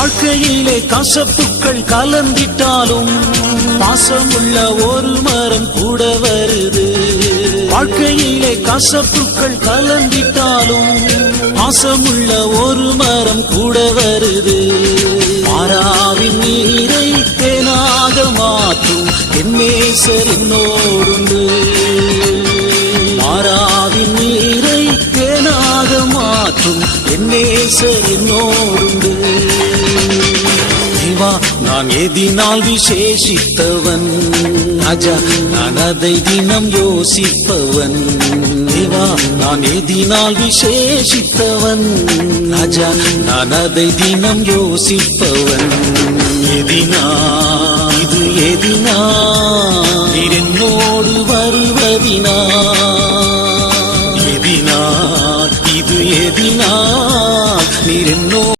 வாழ்க்கையிலே கசப்புக்கள் கலந்திட்டாலும் பாசமுள்ள ஒரு மரம் கூட வருது. வாழ்க்கையிலே கசப்புக்கள் கலந்திட்டாலும் பாசமுள்ள ஒரு மரம் கூட வருது. மாறாவின் நீரை தேனாக மாற்றும் என் நேசர் என்னோடுண்டு. மாறாவின் நீரை தேனாக மாற்றும் என் நேசர் என்னோடுண்டு. தேவா, நான் எதினால் விசேஷித்தவன் ராஜா, நான் அதை தினம் யோசிப்பவன். தேவா, நான் எதினால் விசேஷித்தவன் ராஜா, நான் அதை தினம் யோசிப்பவன். எதினா இது எதினா நீர் என்னோடு வருவதினா. எதினா இது எதினா நீர் என்னோடு